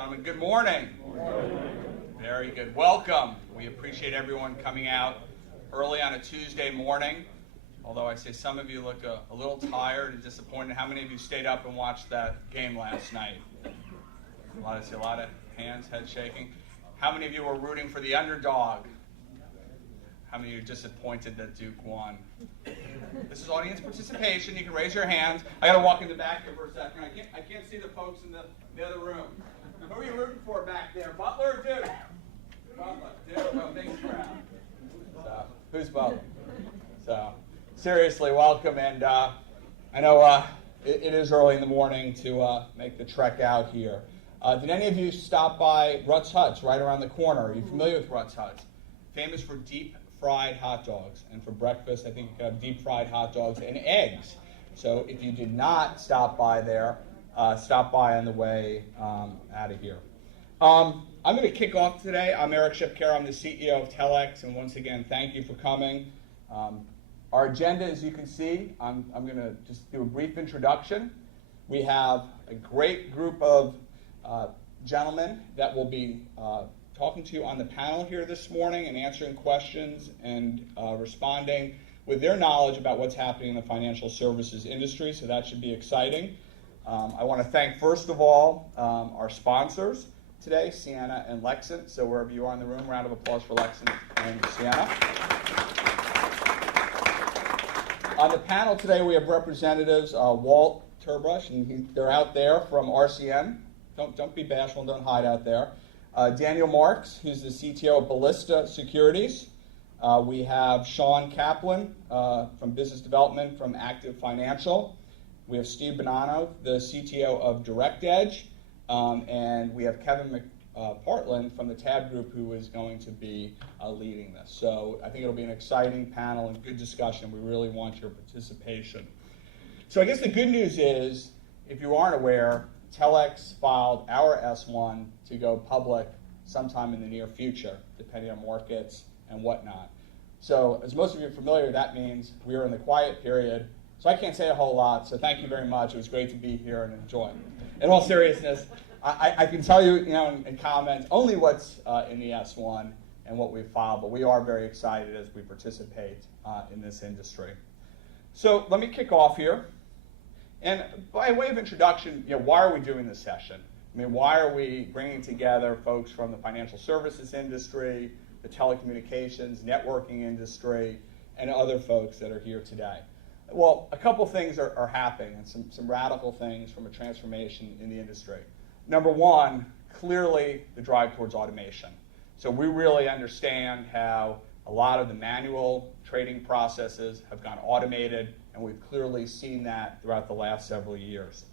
gentlemen. Good morning. Good morning. Very good. Welcome. We appreciate everyone coming out early on a Tuesday morning. Although I say some of you look a little tired and disappointed. How many of you stayed up and watched that game last night? I see a lot of hands, head shaking. How many of you were rooting for the underdog? How many of you are disappointed that Duke won? This is audience participation. You can raise your hands. I got to walk in the back here for a second. I can't see the folks in the other room. Who are you rooting for back there? Butler or Duke? Butler. Duke. Oh, thanks, crowd. So, who's Butler? So, seriously, welcome. And I know it is early in the morning to make the trek out here. Did any of you stop by Rutt's Huts right around the corner? Are you familiar with Rutt's Huts? Famous for deep fried hot dogs. And for breakfast, I think you could have deep fried hot dogs and eggs. So if you did not stop by there, stop by on the way out of here. I'm going to kick off today. I'm Shepcaro. I'm the CEO of Telx. And once again, thank you for coming. Our agenda, as you can see, I'm going to just do a brief introduction. We have a great group of gentlemen that will be talking to you on the panel here this morning and answering questions and responding with their knowledge about what's happening in the financial services industry, so that should be exciting. I want to thank, first of all, our sponsors today, Sienna and Lexent. So wherever you are in the room, round of applause for Lexent and Sienna. On the panel today, we have representatives, Walt Turbrush, and they're out there from RCN. Don't be bashful, don't hide out there. Daniel Marks, who's the CTO of Ballista Securities. We have Sean Kaplan from Business Development from Active Financial. We have Steve Bonanno, the CTO of Direct Edge. And we have Kevin McPartland from the Tab Group, who is going to be leading this. So I think it'll be an exciting panel and good discussion. We really want your participation. So I guess the good news is, if you aren't aware, Telx filed our S1 to go public sometime in the near future, depending on markets and whatnot. So as most of you are familiar, that means we are in the quiet period. So I can't say a whole lot, so thank you very much. It was great to be here and enjoy. In all seriousness, I can tell you, in comments, only what's in the S1 and what we've filed, but we are very excited as we participate in this industry. So let me kick off here. And by way of introduction, why are we doing this session? I mean, why are we bringing together folks from the financial services industry, the telecommunications, networking industry, and other folks that are here today? Well, a couple things are happening, and some radical things from a transformation in the industry. Number one, clearly the drive towards automation. So we really understand how a lot of the manual trading processes have gone automated, and we've clearly seen that throughout the last several years.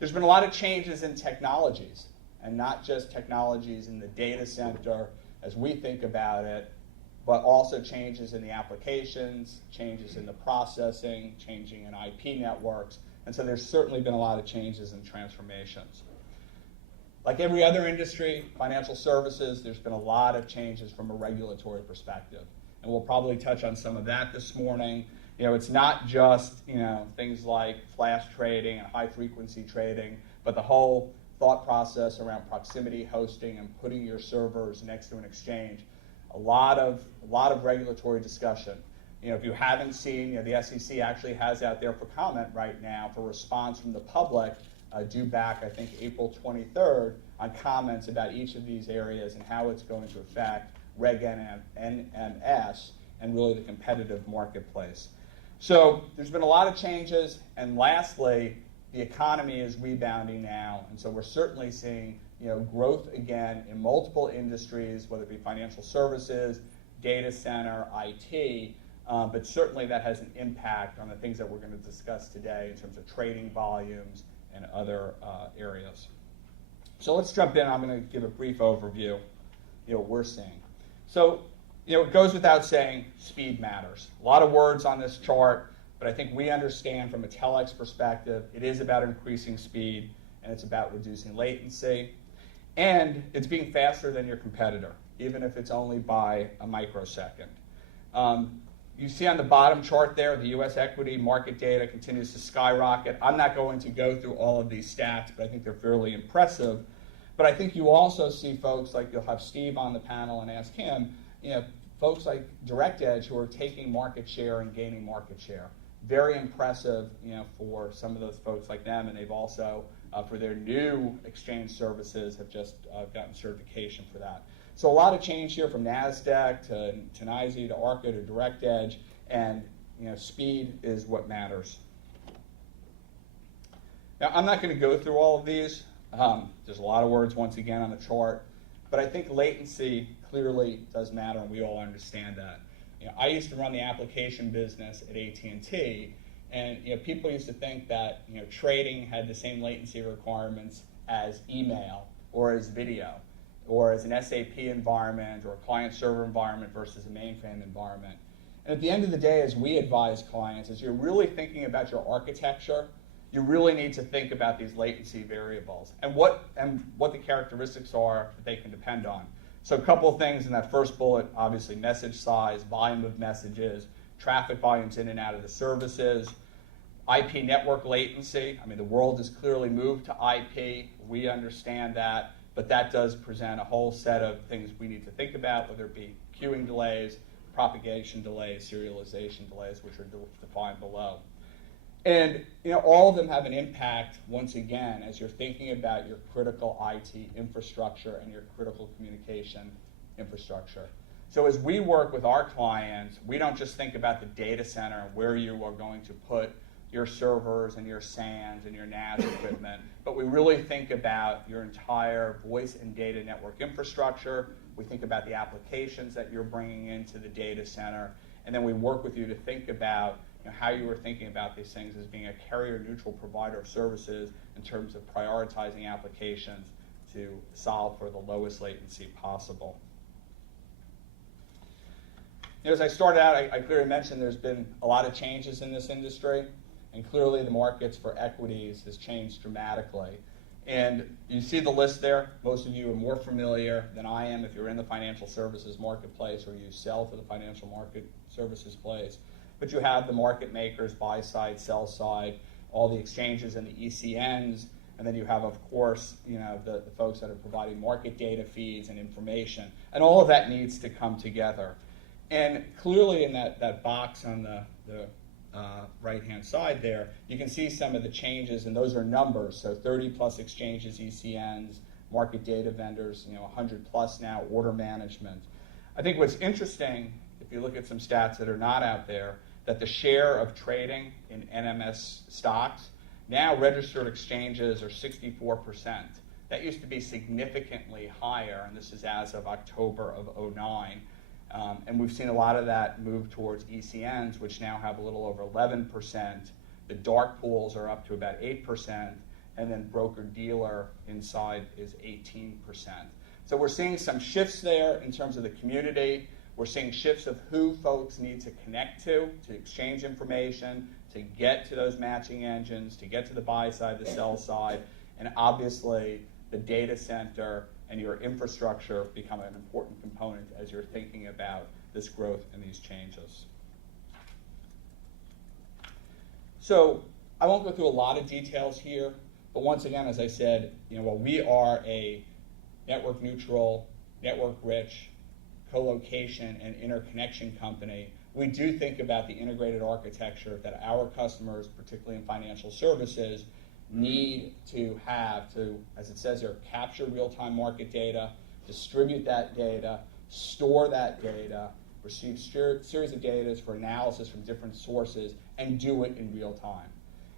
There's been a lot of changes in technologies, and not just technologies in the data center as we think about it, but also changes in the applications, changes in the processing, changing in IP networks, and so there's certainly been a lot of changes and transformations. Like every other industry, financial services, there's been a lot of changes from a regulatory perspective, and we'll probably touch on some of that this morning. It's not just, things like flash trading and high-frequency trading, but the whole thought process around proximity hosting and putting your servers next to an exchange. A lot of regulatory discussion. If you haven't seen, the SEC actually has out there for comment right now for response from the public due back, I think, April 23rd on comments about each of these areas and how it's going to affect Reg NMS and really the competitive marketplace. So there's been a lot of changes, and lastly, the economy is rebounding now, and so we're certainly seeing growth again in multiple industries, whether it be financial services, data center, IT, but certainly that has an impact on the things that we're going to discuss today in terms of trading volumes and other areas. So let's jump in. I'm going to give a brief overview what we're seeing. So it goes without saying, speed matters. A lot of words on this chart, but I think we understand from a Telx perspective, it is about increasing speed, and it's about reducing latency, and it's being faster than your competitor, even if it's only by a microsecond. You see on the bottom chart there, the U.S. equity market data continues to skyrocket. I'm not going to go through all of these stats, but I think they're fairly impressive. But I think you also see folks like, you'll have Steve on the panel and ask him, folks like DirectEdge who are taking market share and gaining market share. Very impressive, for some of those folks like them, and they've also, for their new exchange services, have just gotten certification for that. So a lot of change here from NASDAQ to NYSE to ARCA to DirectEdge, and speed is what matters. Now, I'm not going to go through all of these. There's a lot of words, once again, on the chart. But I think latency clearly does matter, and we all understand that. I used to run the application business at AT&T, and people used to think that trading had the same latency requirements as email or as video or as an SAP environment or a client-server environment versus a mainframe environment. And at the end of the day, as we advise clients, as you're really thinking about your architecture, you really need to think about these latency variables and what the characteristics are that they can depend on. So a couple of things in that first bullet, obviously message size, volume of messages, traffic volumes in and out of the services, IP network latency. I mean, the world has clearly moved to IP. We understand that, but that does present a whole set of things we need to think about, whether it be queuing delays, propagation delays, serialization delays, which are defined below. And all of them have an impact, once again, as you're thinking about your critical IT infrastructure and your critical communication infrastructure. So as we work with our clients, we don't just think about the data center and where you are going to put your servers and your SANs and your NAS equipment, but we really think about your entire voice and data network infrastructure. We think about the applications that you're bringing into the data center, and then we work with you to think about how you were thinking about these things as being a carrier-neutral provider of services in terms of prioritizing applications to solve for the lowest latency possible. As I started out, I clearly mentioned there's been a lot of changes in this industry, and clearly the markets for equities has changed dramatically. And you see the list there. Most of you are more familiar than I am if you're in the financial services marketplace or you sell to the financial market services place. But you have the market makers, buy side, sell side, all the exchanges and the ECNs, and then you have, of course, the folks that are providing market data feeds and information. And all of that needs to come together. And clearly in that box on the right-hand side there, you can see some of the changes, and those are numbers. So 30-plus exchanges, ECNs, market data vendors, 100-plus now, order management. I think what's interesting, if you look at some stats that are not out there, that the share of trading in NMS stocks, now registered exchanges are 64%. That used to be significantly higher, and this is as of October of 2009. And we've seen a lot of that move towards ECNs, which now have a little over 11%. The dark pools are up to about 8%, and then broker-dealer inside is 18%. So we're seeing some shifts there in terms of the community. We're seeing shifts of who folks need to connect to exchange information, to get to those matching engines, to get to the buy side, the sell side, and obviously the data center and your infrastructure become an important component as you're thinking about this growth and these changes. So I won't go through a lot of details here, but once again, as I said, while we are a network neutral, network rich, co-location and interconnection company, we do think about the integrated architecture that our customers, particularly in financial services, need to have to, as it says here, capture real-time market data, distribute that data, store that data, receive series of data for analysis from different sources, and do it in real time.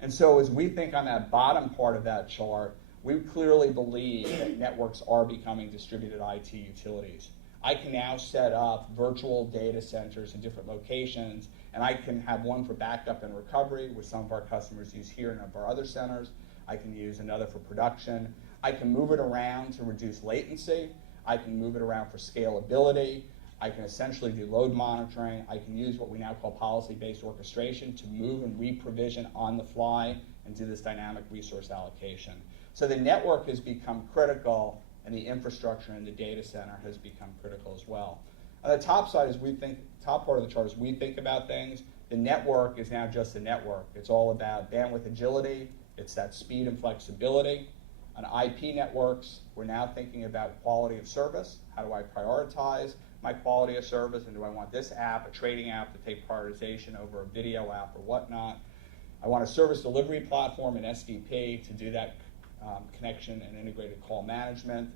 And so as we think on that bottom part of that chart, we clearly believe that networks are becoming distributed IT utilities. I can now set up virtual data centers in different locations, and I can have one for backup and recovery, which some of our customers use here and of our other centers. I can use another for production. I can move it around to reduce latency. I can move it around for scalability. I can essentially do load monitoring. I can use what we now call policy-based orchestration to move and re-provision on the fly and do this dynamic resource allocation. So the network has become critical, and the infrastructure in the data center has become critical as well. On the top side, top part of the chart, as we think about things, the network is now just a network. It's all about bandwidth agility. It's that speed and flexibility. On IP networks, we're now thinking about quality of service. How do I prioritize my quality of service, and do I want this app, a trading app, to take prioritization over a video app or whatnot? I want a service delivery platform, an SDP, to do that connection and integrated call management.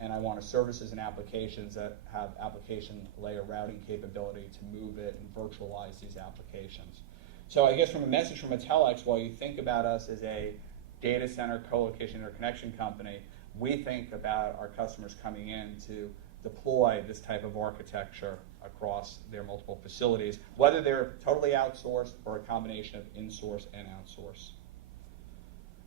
And I want a services and applications that have application layer routing capability to move it and virtualize these applications. So I guess from a message from a Telx, while you think about us as a data center co-location interconnection company, we think about our customers coming in to deploy this type of architecture across their multiple facilities, whether they're totally outsourced or a combination of in-source and outsource.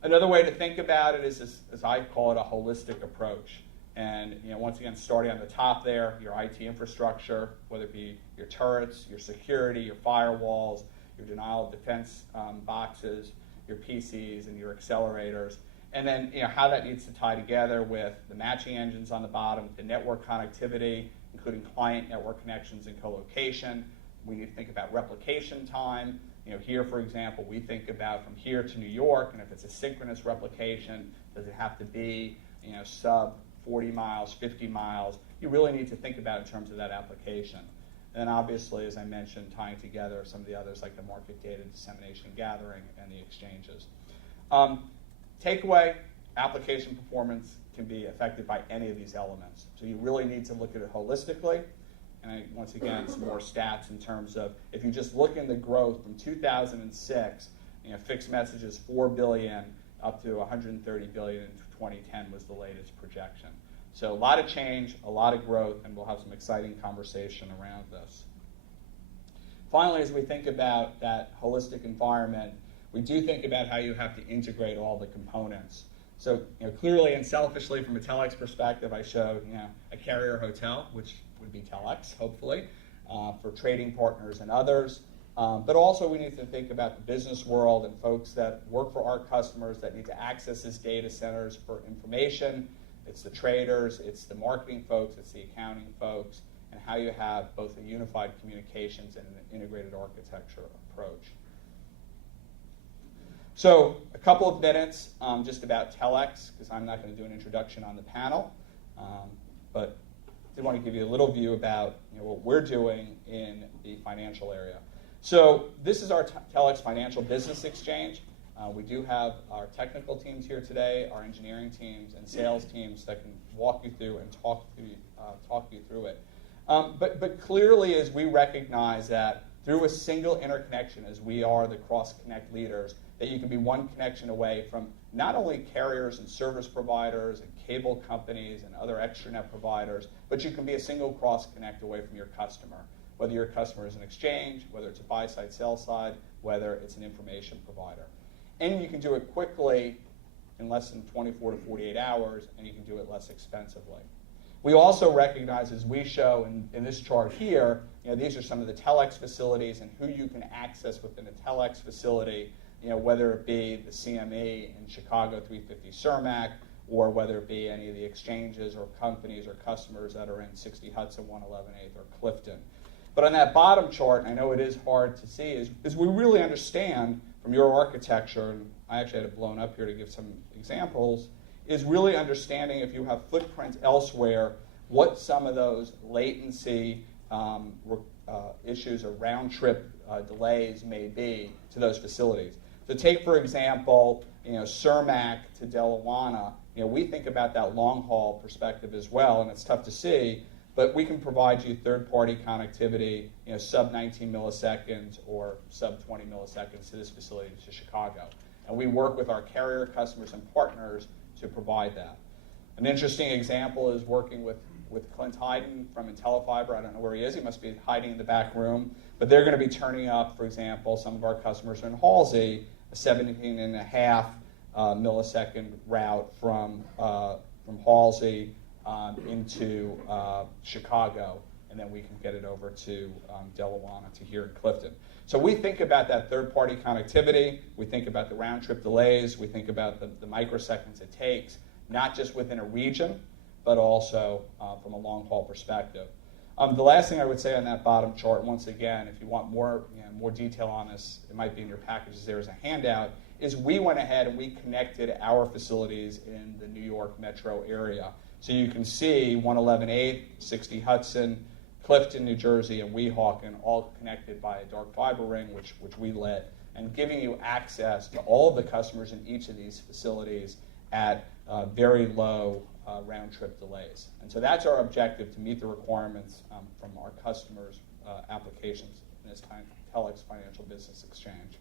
Another way to think about it is, as I call it, a holistic approach. And once again, starting on the top there, your IT infrastructure, whether it be your turrets, your security, your firewalls, your denial of defense boxes, your PCs, and your accelerators. And then how that needs to tie together with the matching engines on the bottom, the network connectivity, including client network connections and co-location. We need to think about replication time. Here, for example, we think about from here to New York, and if it's a synchronous replication, does it have to be sub 40 miles, 50 miles? You really need to think about in terms of that application. And then obviously, as I mentioned, tying together some of the others like the market data dissemination gathering and the exchanges. Takeaway, application performance can be affected by any of these elements. So you really need to look at it holistically. And once again, some more stats in terms of, if you just look in the growth from 2006, fixed messages 4 billion up to 130 billion in 2010 was the latest projection. So a lot of change, a lot of growth, and we'll have some exciting conversation around this. Finally, as we think about that holistic environment, we do think about how you have to integrate all the components. So clearly and selfishly, from a Telx perspective, I showed a carrier hotel, which would be Telx, hopefully, for trading partners and others. But also we need to think about the business world and folks that work for our customers that need to access these data centers for information. It's the traders, it's the marketing folks, it's the accounting folks, and how you have both a unified communications and an integrated architecture approach. So a couple of minutes just about Telx, because I'm not going to do an introduction on the panel, but I did want to give you a little view about what we're doing in the financial area. So this is our Telx Financial Business Exchange. We do have our technical teams here today, our engineering teams and sales teams that can walk you through and talk you through it. But clearly, as we recognize that through a single interconnection, as we are the cross-connect leaders, that you can be one connection away from not only carriers and service providers and cable companies and other extranet providers, but you can be a single cross-connect away from your customer, whether your customer is an exchange, whether it's a buy-side, sell-side, whether it's an information provider. And you can do it quickly in less than 24 to 48 hours, and you can do it less expensively. We also recognize, as we show in this chart here, these are some of the Telx facilities and who you can access within a Telx facility, whether it be the CME in Chicago 350 Cermak, or whether it be any of the exchanges or companies or customers that are in 60 Hudson, 111 8th, or Clifton. But on that bottom chart, I know it is hard to see, is we really understand from your architecture, and I actually had it blown up here to give some examples, is really understanding if you have footprint elsewhere, what some of those latency issues or round-trip delays may be to those facilities. So take, for example, Cermak to Delawana. We think about that long-haul perspective as well, and it's tough to see, but we can provide you third-party connectivity, sub 19 milliseconds or sub 20 milliseconds to this facility to Chicago. And we work with our carrier customers and partners to provide that. An interesting example is working with Clint Hyden from IntelliFiber. I don't know where he is. He must be hiding in the back room. But they're going to be turning up, for example, some of our customers are in Halsey, a 17.5 millisecond route from Halsey into Chicago, and then we can get it over to Delawana to here in Clifton. So we think about that third-party connectivity. We think about the round-trip delays. We think about the microseconds it takes, not just within a region, but also from a long-haul perspective. The last thing I would say on that bottom chart, once again, if you want more detail on this, it might be in your packages there as a handout, is we went ahead and we connected our facilities in the New York metro area. So you can see 111 8th, 60 Hudson, Clifton, New Jersey, and Weehawken, all connected by a dark fiber ring, which we lit, and giving you access to all of the customers in each of these facilities at very low round-trip delays. And so that's our objective, to meet the requirements from our customers' applications in this kind of Telx Financial Business Exchange.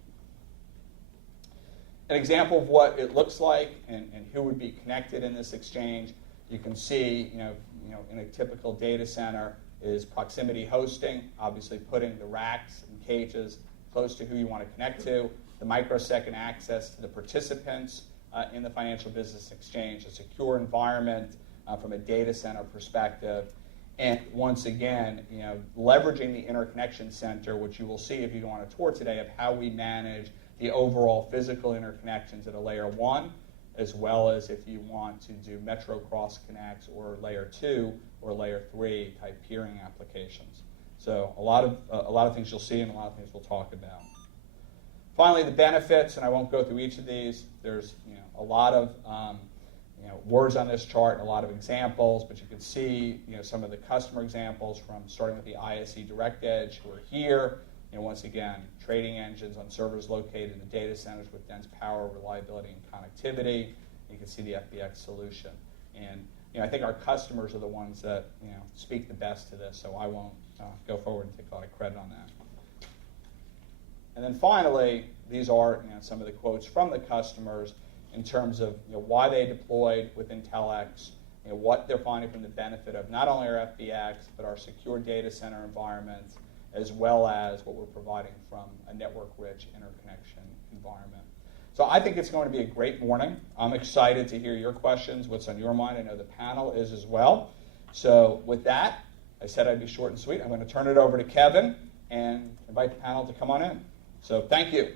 An example of what it looks like and who would be connected in this exchange, you can see, in a typical data center is proximity hosting, obviously putting the racks and cages close to who you want to connect to, the microsecond access to the participants in the financial business exchange, a secure environment from a data center perspective, and once again, leveraging the interconnection center, which you will see if you go on a tour today of how we manage the overall physical interconnections at a layer 1, as well as if you want to do metro cross connects or layer 2 or layer 3 type peering applications. So a lot of things you'll see and a lot of things we'll talk about. Finally, the benefits, and I won't go through each of these. There's a lot of words on this chart and a lot of examples, but you can see some of the customer examples from starting with the ISE Direct Edge, who are here. Once again, trading engines on servers located in the data centers with dense power, reliability, and connectivity. You can see the FBX solution. And I think our customers are the ones that speak the best to this, so I won't go forward and take a lot of credit on that. And then finally, these are some of the quotes from the customers in terms of why they deployed within Telx, what they're finding from the benefit of not only our FBX, but our secure data center environments, as well as what we're providing from a network-rich interconnection environment. So I think it's going to be a great morning. I'm excited to hear your questions, what's on your mind. I know the panel is as well. So with that, I said I'd be short and sweet. I'm going to turn it over to Kevin and invite the panel to come on in. So thank you.